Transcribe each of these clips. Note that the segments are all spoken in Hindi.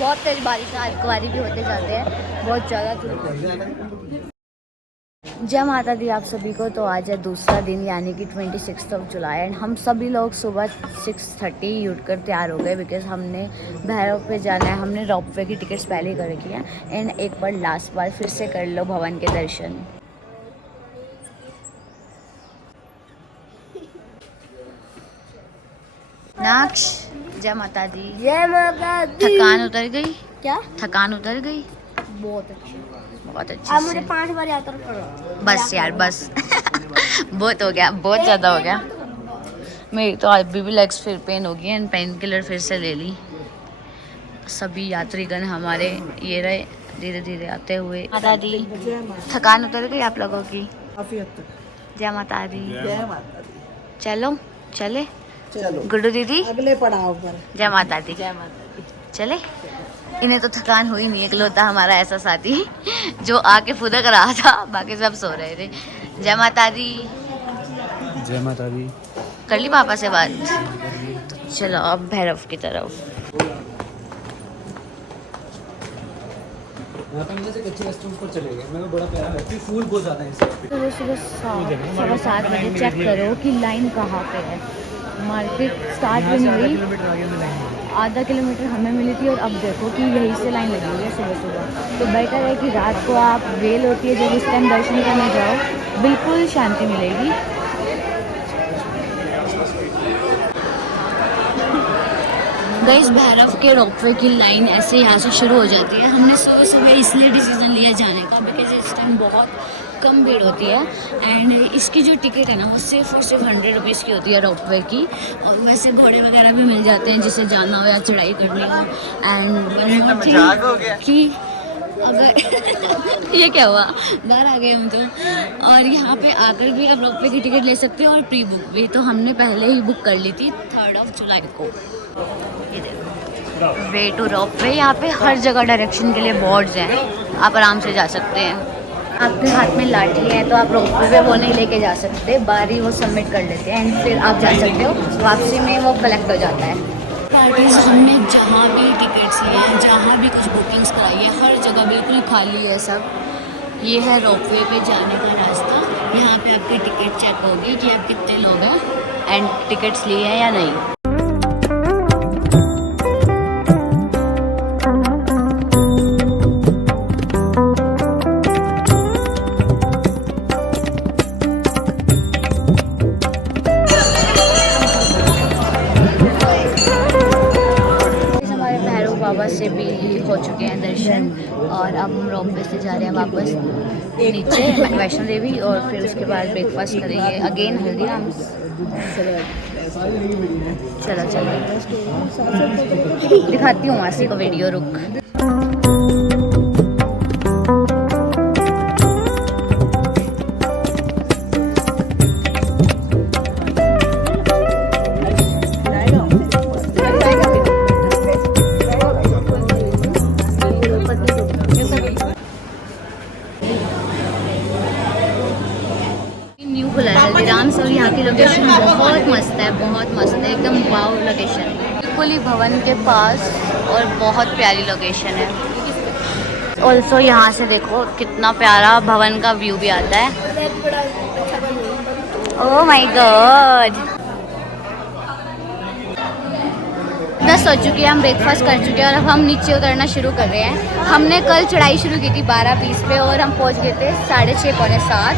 बहुत तेज बारिश है, अर्धकुंवारी भी होते जाते हैं, बहुत ज़्यादा धूप। जय माता दी आप सभी को। तो आज है दूसरा दिन यानी कि 26 जुलाई एंड हम सभी लोग सुबह 6:30 उठकर तैयार हो गए बिकॉज हमने भैरव पे जाना है। हमने रोपवे की टिकट्स पहले ही कर रखी है एंड एक बार लास्ट बार फिर से कर लो भवन के दर्शन। नाक्ष जय माता दी। जय माता दी। थकान उतर गई? क्या थकान उतर गई? बहुत अच्छी, बहुत अच्छी। अब मुझे 5 बार यात्रा करो। बस यार बस बहुत हो गया, बहुत ज़्यादा हो गया। मेरी तो अभी भी लेग्स फिर पेन होगी एंड पेन किलर फिर से ले ली। सभी यात्रीगण हमारे ये रहे धीरे धीरे आते हुए। माता दी थकान उतर गई आप लोगों की? काफी हद तक। जय माता दी। जय माता दी। चलो चले चलो गुड्डू दीदी। अगले पड़ाव पर। जय माता दी। जय माता दी। चले। इन्हें तो थकान हुई नहीं, इकलौता हमारा ऐसा साथी जो आके फुदक रहा था, बाकी सब सो रहे थे। जय माता दी। जय माता दी। कर ली पापा से बात? तो चलो अब भैरव की तरफ। यहाँ पे मुझे कच्चे रेस्टोरेंट पर चले गए, मेरे को बड़ा प्यारा है, फूल बहुत ज़्यादा है इसमें। तो सुबह 7 बजे चेक करो कि लाइन कहाँ पे है। मार्केट स्टार्ट भी नहीं हुई, आधा किलोमीटर हमें मिली थी और अब देखो कि यहीं से लाइन लगी हुई है सुबह सुबह। तो बेटर है कि रात को आप वेल होती है जब उस टाइम दर्शन करने जाओ, बिल्कुल शांति मिलेगी। गाइस भैरव के रोपवे की लाइन ऐसे यहाँ से शुरू हो जाती है। हमने सुबह सुबह इसलिए डिसीजन लिया जाने का बिकॉज इस टाइम बहुत कम भीड़ होती है एंड इसकी जो टिकट है ना वो सिर्फ और सिर्फ 100 रुपीज़ की होती है रोपवे की। और वैसे घोड़े वगैरह भी मिल जाते हैं जिसे जाना हो या चढ़ाई करनी हो। एंड कि अगर ये क्या हुआ, बाहर आ गए हम तो। और यहाँ पे आकर भी आप रोपवे की टिकट ले सकते हो और प्री बुक भी। तो हमने पहले ही बुक कर ली थी 3 जुलाई को। ये देखो वे टू रोपवे, यहाँ पे हर जगह डायरेक्शन के लिए बोर्ड्स हैं, आप आराम से जा सकते हैं। आपके हाथ में लाठी है तो आप रोपवे पे वो नहीं लेके जा सकते, बारी वो सबमिट कर लेते हैं एंड फिर आप जा सकते हो, वापसी में वो कलेक्ट हो जाता है। पार्टीज हमने जहाँ भी टिकट्स लिए हैं, जहाँ भी कुछ बुकिंग्स कराई है, हर जगह बिल्कुल खाली है सब। ये है रोपवे पे जाने का रास्ता। यहाँ पे आपकी टिकट चेक होगी कि आप कितने लोग हैं एंड टिकट्स लिए हैं या नहीं। बाबा से भी हो चुके हैं दर्शन और अब हम रोपवे से जा रहे हैं वापस नीचे वैष्णो देवी और फिर उसके बाद ब्रेकफास्ट करेंगे अगेन हल्दीराम। चलो चलो दिखाती हूँ मासी को वीडियो, रुक। हल्दीराम से, यहाँ की लोकेशन बहुत मस्त है, बहुत मस्त है, एकदम वाव लोकेशन, बिल्कुल ही भवन के पास और बहुत प्यारी लोकेशन है। ऑल्सो यहाँ से देखो कितना प्यारा भवन का व्यू भी आता है। Oh my God. 10 हो चुकी है, हम ब्रेकफास्ट कर चुके हैं और अब हम नीचे उतरना शुरू कर रहे हैं। हमने कल चढ़ाई शुरू की थी 12:20 पे और हम पहुँच गए थे 6:30 पौने 7,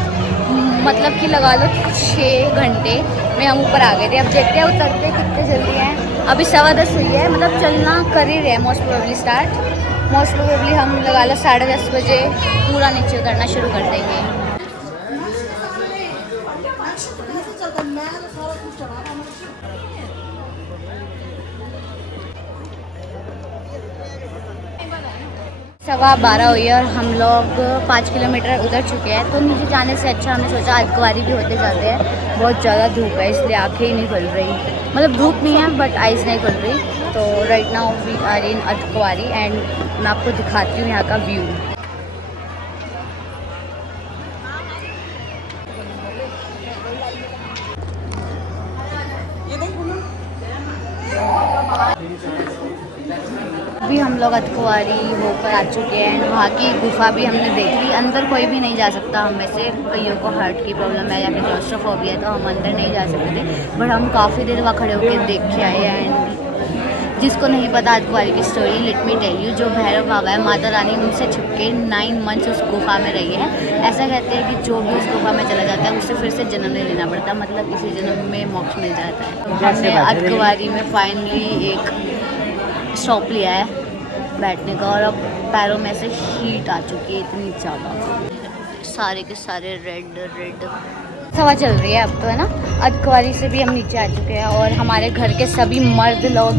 मतलब कि लगा लो 6 घंटे में हम ऊपर आ गए थे। अब देखते हैं उतरते कितने जल्दी हैं। अभी 10:15 हुई है, मतलब चलना कर ही रहे हैं most probably start. Most probably हम लगा लो 10:30 बजे पूरा नीचे उतरना शुरू कर देंगे। सवा 12 हुई है और हम लोग 5 किलोमीटर उतर चुके हैं। तो नीचे जाने से अच्छा हमने सोचा अर्धकुंवारी भी होते जाते हैं। बहुत ज़्यादा धूप है इसलिए आँखें ही नहीं खुल रही, मतलब धूप नहीं है बट आइज़ नहीं खुल रही। तो right now we are in Ardhkuwari and मैं आपको दिखाती हूँ यहाँ का व्यू। अभी हम लोग अतकुवारी होकर आ चुके हैं। वहाँ की गुफा भी हमने देख ली। अंदर कोई भी नहीं जा सकता हम में से, कईयों को हार्ट की प्रॉब्लम है या फिर क्लॉस्ट्रोफोबिया है, तो हम अंदर नहीं जा सकते थे। बट हम काफ़ी देर वहाँ खड़े होकर देख के आए। एंड जिसको नहीं पता अतकुवारी की story, let me tell you, जो भैरव बाबा है, माता रानी उनसे छुपके 9 मंथ्स उस गुफा में रही है। ऐसा कहते हैं कि जो भी उस गुफा में चला जाता है उसे फिर से जन्म नहीं लेना पड़ता, मतलब इसी जन्म में मोक्ष मिल जाता है। तो हमने अतकुवारी में फाइनली एक स्टॉप लिया है बैठने का, और अब पैरों में से हीट आ चुकी है इतनी ज़्यादा, सारे के सारे रेड हवा चल रही है अब तो, है ना। अतकुवारी से भी हम नीचे आ चुके हैं और हमारे घर के सभी मर्द लोग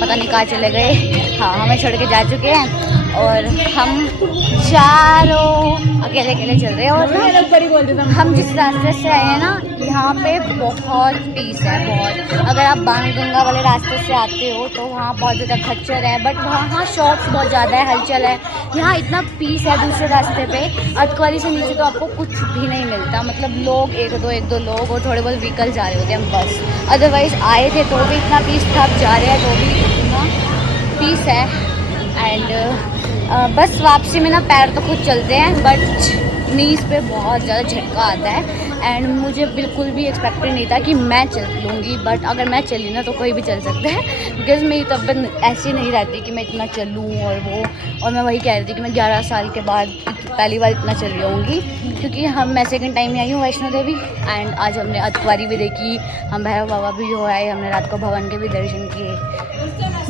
पता नहीं कहाँ चले गए। हाँ, हमें छोड़ के जा चुके हैं और हम चारों अकेले चल रहे हैं। और ना हम जिस रास्ते से आए हैं ना, यहाँ पे बहुत पीस है, बहुत। अगर आप बाणगंगा वाले रास्ते से आते हो तो वहाँ बहुत ज़्यादा खच्चर है, बट वहाँ शॉप्स बहुत ज़्यादा है, हलचल है। यहाँ इतना पीस है दूसरे रास्ते पे। अतकुवारी से नीचे तो आपको कुछ भी नहीं मिलता, मतलब लोग एक दो लोग और थोड़े बहुत व्हीकल जा रहे होते हैं बस। अदरवाइज़ आए थे तो भी इतना पीस था, अब जा रहे हैं तो भी इतना पीस है। एंड बस वापसी में ना पैर तो खुद चलते हैं, बट नीज पे बहुत ज़्यादा झटका आता है। एंड मुझे बिल्कुल भी एक्सपेक्टेड नहीं था कि मैं चल लूँगी, बट अगर मैं चली ना तो कोई भी चल सकता है, बिकॉज़ मेरी तबीयत ऐसी नहीं रहती कि मैं इतना चलूँ। और मैं वही कह रही थी कि मैं 11 साल के बाद पहली बार इतना चल रही होंगी, क्योंकि मैं सेकंड टाइम में आई हूँ वैष्णो देवी। एंड आज हमने अतकुवारी भी देखी, हम भैरव बाबा भी हो आए, हमने रात को भवन के भी दर्शन किए।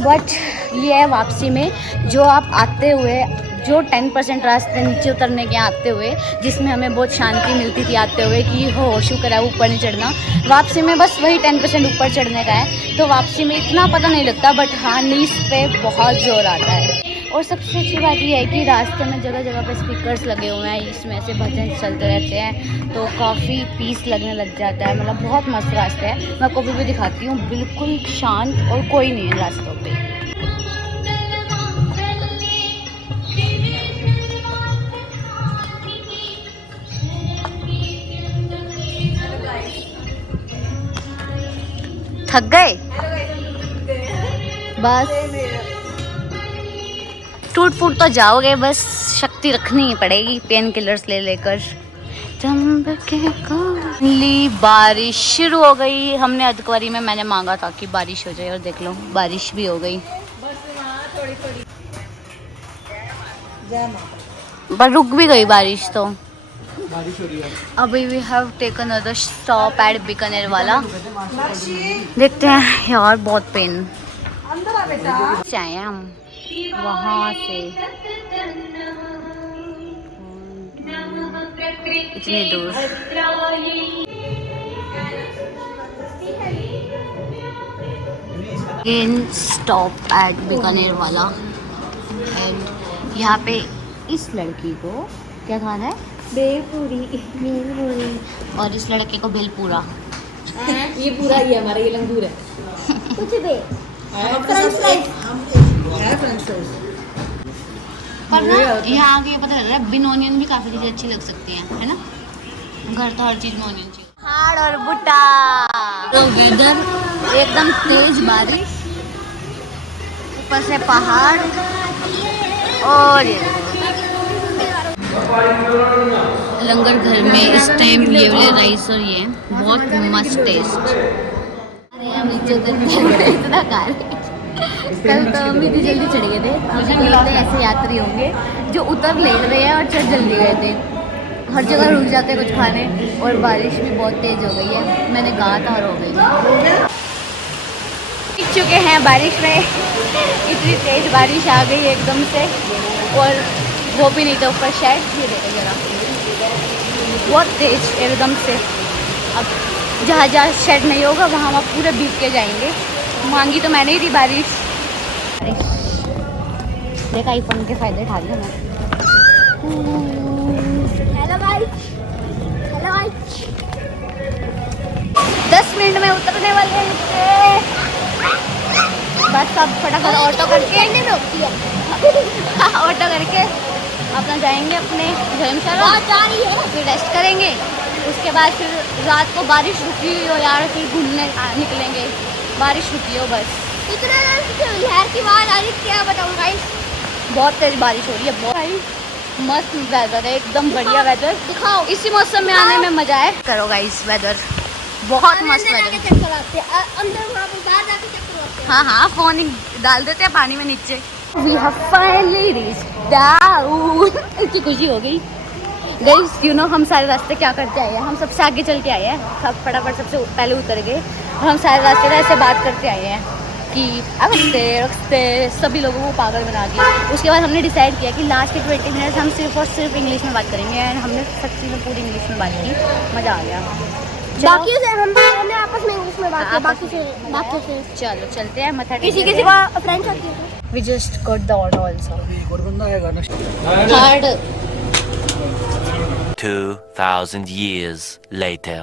बट ये है वापसी में, जो आप आते हुए जो 10% रास्ते नीचे उतरने के आते हुए, जिसमें हमें बहुत शांति मिलती थी आते हुए कि हो शुक्र है ऊपर नहीं चढ़ना, वापसी में बस वही 10% ऊपर चढ़ने का है। तो वापसी में इतना पता नहीं लगता, बट हाँ नीज पे बहुत जोर आता है। और सबसे अच्छी बात यह है कि रास्ते में जगह जगह पे स्पीकर्स लगे हुए हैं, इसमें से भजन चलते रहते हैं, तो काफ़ी पीस लगने लग जाता है। मतलब बहुत मस्त रास्ता है, मैं कभी भी दिखाती हूँ, बिल्कुल शांत और कोई नहीं है रास्तों पे। थक गए बस, टूट फूट तो जाओगे, बस शक्ति रखनी ही पड़ेगी पेन किलर्स ले लेकर। बारिश शुरू हो गई। हमने अतकुवारी में मैंने मांगा था कि बारिश हो जाए, और देख लो बारिश भी हो गई, पर रुक भी गई बारिश तो। बारिश हो रही है। अभी we have taken another stop at Bikaner वाला। देखते हैं यार, बहुत पेन से आए हैं हम वहाँ से, इतनी दूर। अगेन स्टॉप एट बीकानेर वाला। एंड यहाँ पे इस लड़की को क्या खाना है? भेलपूरी। और इस लड़के को भेलपूरा। ये पूरा ही है हमारा, ये लंगूर है। कुछ भी पर ना यहाँ आके पता लग रहा है बिन ऑनियन भी काफ़ी चीज़ें अच्छी लग सकती हैं, है ना। घर तो हर चीज़ में ऑनियन चाहिए। पहाड़ और बुट्टा, तो वेदर एकदम तेज बारिश, ऊपर से पहाड़, और ये लंगर घर में इस टाइम ये वाले राइस और ये बहुत मस्त टेस्ट। अरे हम नीचे इतना खा रहे, कल तो हम इतनी जल्दी चढ़ गए थे। मुझे नहीं लगता ऐसे यात्री होंगे जो उतर लेट रहे हैं और चढ़ जल्दी गए थे। हर जगह रुक जाते हैं कुछ खाने, और बारिश भी बहुत तेज़ हो गई है, मैंने कहा था और हो गई। टिक चुके हैं बारिश में, इतनी तेज़ बारिश आ गई एकदम से, और वो भी नहीं था ऊपर शेड, ये देखो जरा, बहुत तेज एकदम से। अब जहाँ जहाँ शेड नहीं होगा वहाँ वहाँ पूरे भीग के जाएंगे। मांगी तो मैंने ही थी बारिश। देखा आईफोन के फायदे उठा लिया मैं। Hello guys, hello guys, 10 minute में उतरने वाले हैं नीचे। बस अब फटाफट ऑटो करके ऑटो करके अपना जाएंगे अपने धर्मशाला, फिर रेस्ट करेंगे। उसके बाद फिर रात को बारिश रुकी हो यार, फिर घूमने निकलेंगे। बारिश रुकी हो बस। इतना लहर की आवाज़ आ रही, क्या बताऊँ गाइस। बहुत तेज बारिश हो रही है, बहुत मस्त वेदर है, एकदम बढ़िया वेदर। दिखाओ, इसी मौसम में आने में मजा है। करो गाइस, वेदर बहुत मस्त वेदर। चक्कर आते हैं अंदर, वहाँ पे बाहर जाके चक्कर आते हैं। हाँ हाँ, फोन ही डाल देते हैं पानी में नीचे। We have finally reached down। इतनी खुशी हो गई गाइस, यू नो हम सारे रास्ते क्या करते आए हैं, हम सबसे आगे चल के आए हैं, सब फटाफट सबसे पहले उतर गए और हम सारे रास्ते में ऐसे बात करते आए हैं कि रखते सभी लोगों को पागल बना दिया। उसके बाद हमने डिसाइड किया कि लास्ट के 20 मिनट हम सिर्फ और सिर्फ इंग्लिश में बात करेंगे एंड हमने सच्ची में पूरी इंग्लिश में बात की, मज़ा आ गया। बाकी से हम दोनों आपस में इंग्लिश में बात की, बाकी से चलो चलते हैं मथा। किसी किसी का फ्रेंच होती है। We just got the auto also. एक और बंदा आएगा ना। Third 2,000 years later.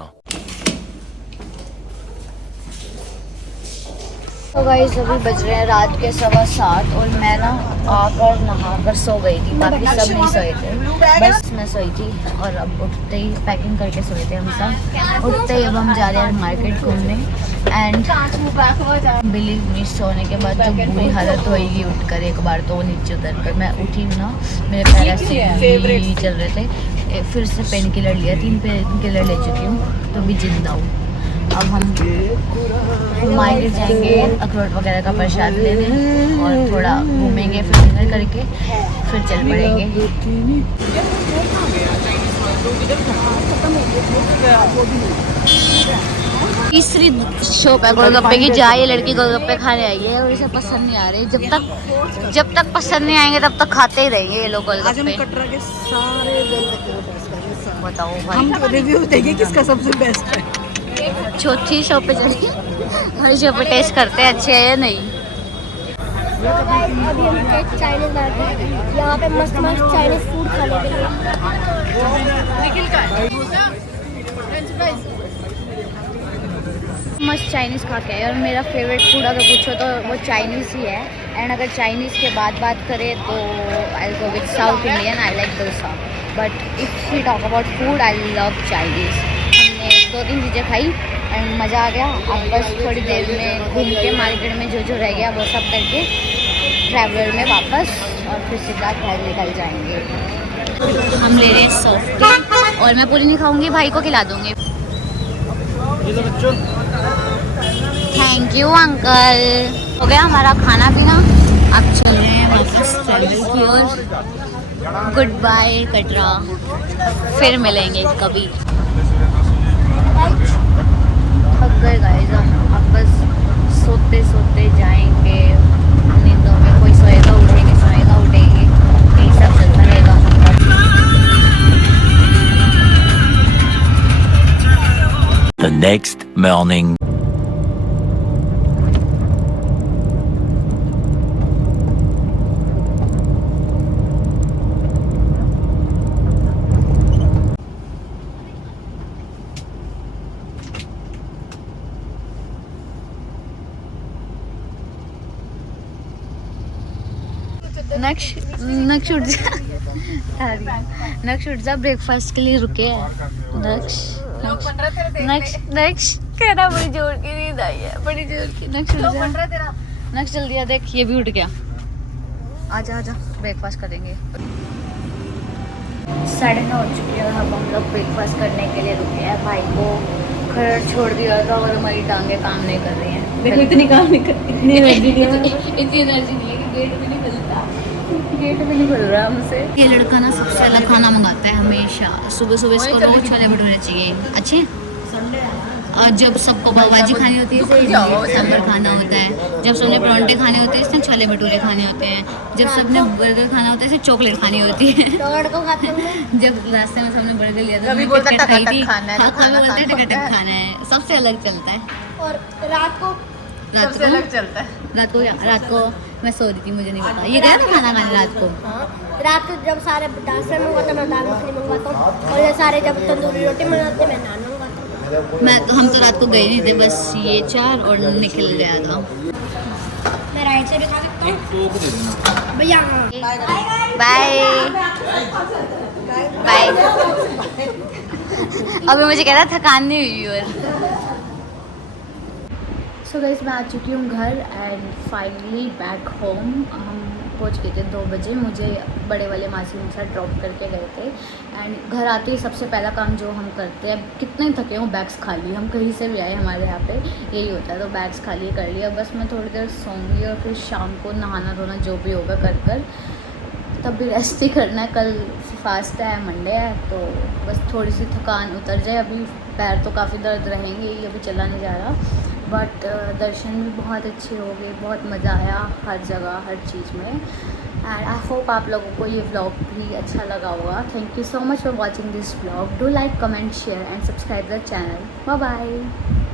तो गाइस अभी बज रहे हैं रात के 7:15 और मैं ना आकर नहाकर सो गई थी, बाकी सब नहीं सोए थे, बस मैं सोई थी। और अब उठते ही पैकिंग करके सोए थे हम सब। उठते ही अब हम जा रहे हैं मार्केट घूमने एंड बिलीव मी, सोने के बाद जो बुरी हालत होएगी उठकर एक बार तो नीचे उतर कर। मैं उठी हूँ ना, मेरे पैर ऐसे चल रहे थे। फिर से पेन किलर लिया, 3 पेन किलर ले चुकी हूँ तो भी जिंदा हूँ। अब हम मार्केट जाएंगे अखरोट वगैरह का प्रसाद लेने और थोड़ा घूमेंगे, फिर डिनर करके फिर चल पड़ेंगे। तीसरी शॉप है गोलगप्पे की, जहाँ ये लड़की गोलगप्पे खाने आई है और इसे पसंद नहीं आ रही। जब तक पसंद नहीं आएंगे तब तक खाते ही रहेंगे ये लोग गोलगप्पे। कटरा के सारे बताओ हम भाई, रिव्यू देंगे किसका सबसे बेस्ट है। चौथी शॉप पे चलिए, हर शॉप पे टेस्ट करते हैं अच्छे है या नहीं। अभी हम चाइनीज मार्केट, यहाँ पे मस्त मस्त चाइनीज फूड खाने के लिए। मस्त चाइनीज़ खा के आए और मेरा फेवरेट फूड अगर पूछो तो वो चाइनीज़ ही है। एंड अगर चाइनीज़ के बाद बात करें तो I go with South Indian, I like dosa. But if we talk about food, I love Chinese. हमने 2-3 चीज़ें खाई एंड मज़ा आ गया। अब बस थोड़ी देर में घूम के मार्केट में जो रह गया वो सब करके ट्रैवलर में वापस और फिर सीधा घर निकल जाएंगे। हम ले रहे हैं सॉफ्ट और मैं पूरी नहीं खाऊंगी, भाई को खिला दूंगी। Thank you uncle. हो गया हमारा खाना पीना, अब चल रहे हैं वापस ट्रैवल की ओर। गुड बाय कटरा, फिर मिलेंगे कभी। थक गए गाइस, अब बस सोते सोते जाएंगे नींदों में। कोई सोएगा उठेंगे, सोएगा उठेंगे, यही सब चलता रहेगा। The next morning. नक्श ब्रेकफास्ट के लिए रुके हैं। नक्श कहना, बड़ी जोर की नींद आई है, बड़ी जोर की। नक्श जल्दी आ, देख ये भी उठ गया। आजा आजा, ब्रेकफास्ट करेंगे। 9:30 हो चुकी है और अब हम लोग ब्रेकफास्ट करने के लिए रुके हैं। भाई को घर छोड़ दिया था और हमारी टांगे काम नहीं कर रही हैं। देखो इतनी काम नहीं कर, इतनी एनर्जी नहीं है, इतनी एनर्जी नहीं है कि गेट भी नहीं खुलता, गेट भी नहीं खुल रहा हमसे। ये लड़का ना सबसे अलग खाना मंगाता है हमेशा। सुबह सुबह इसको रोज छोले भटूरे चाहिए अच्छे, और जब सबको पाव भाजी खानी होती है इसे सांभर खाना होता है, जब सबने परांठे खाने होते हैं इसने छोले भटूरे खाने होते हैं, जब सबने बर्गर खाना होता है इसे चॉकलेट खानी होती है। जब रास्ते में सबने बर्गर लिया था, बोलता है टकाटक खाना है, सबसे अलग चलता है। और रात को सबसे अलग चलता है। रात को मैं सो रही थी, मुझे नहीं पता ये गया था खाना खाने रात को। रात को जब सारे दाल से मंगवाता, मैं दाल मखनी मंगवाता हूँ, और ये सारे जब तंदूरी रोटी मंगाते मैं नान मंगवाता हूँ। हम तो रात को गए नहीं थे, बस ये 4 और निकल गया था। मैं राइट से भी खा सकता हूँ भैया। Bye bye. अभी मुझे कह रहा थकान नहीं हुई। और सो गाइस मैं आ चुकी हूँ घर एंड फाइनली बैक होम। हम पहुंच गए थे 2 बजे। मुझे बड़े वाले मासी के साथ ड्रॉप करके गए थे। एंड घर आते ही सबसे पहला काम जो हम करते हैं, कितने थके हों बैग्स खाली, हम कहीं से भी आए हमारे यहाँ पे यही होता है, तो बैग्स खाली कर लिया। बस मैं थोड़ी देर सोऊंगी और फिर शाम को नहाना धोना जो भी होगा कर तब भी रेस्ट ही करना है। कल फास्ट है, मंडे है, तो बस थोड़ी सी थकान उतर जाए। अभी पैर तो काफ़ी दर्द रहेंगे ही, अभी चला नहीं जा रहा, बट दर्शन भी बहुत अच्छे हो गए, बहुत मज़ा आया हर जगह हर चीज़ में। एंड आई होप आप लोगों को ये व्लॉग भी अच्छा लगा होगा। Thank you so much for watching this vlog. Do like, comment, share and subscribe the channel. Bye bye.